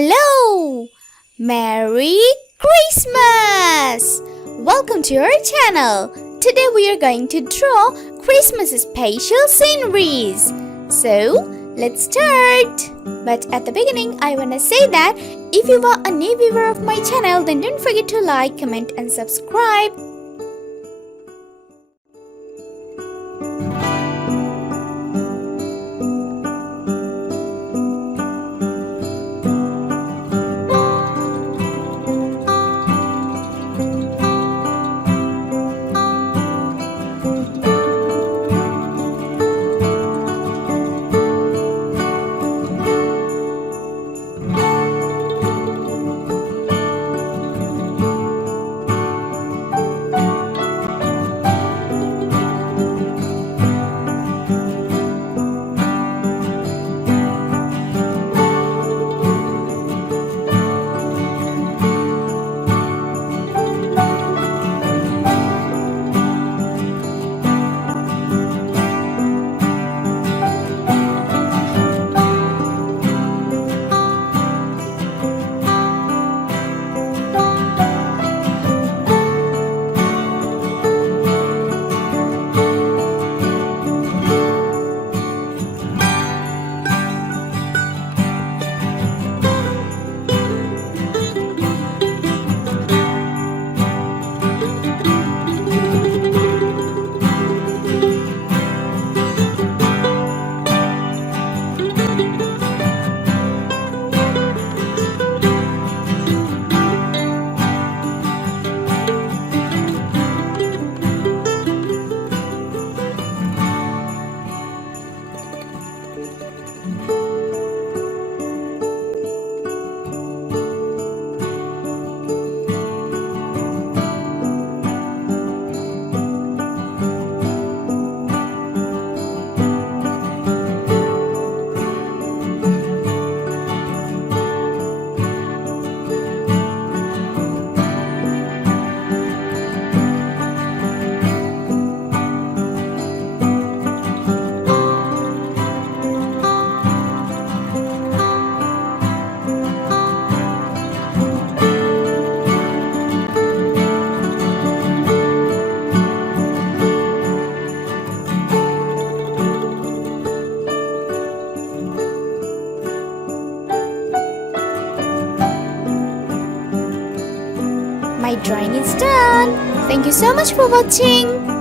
Hello! Merry Christmas! Welcome to our channel. Today we are going to draw Christmas special sceneries. So, let's start. But at the beginning, I want to say that if you are a new viewer of my channel, then don't forget to like, comment and subscribe. My drawing is done. Thank you so much for watching.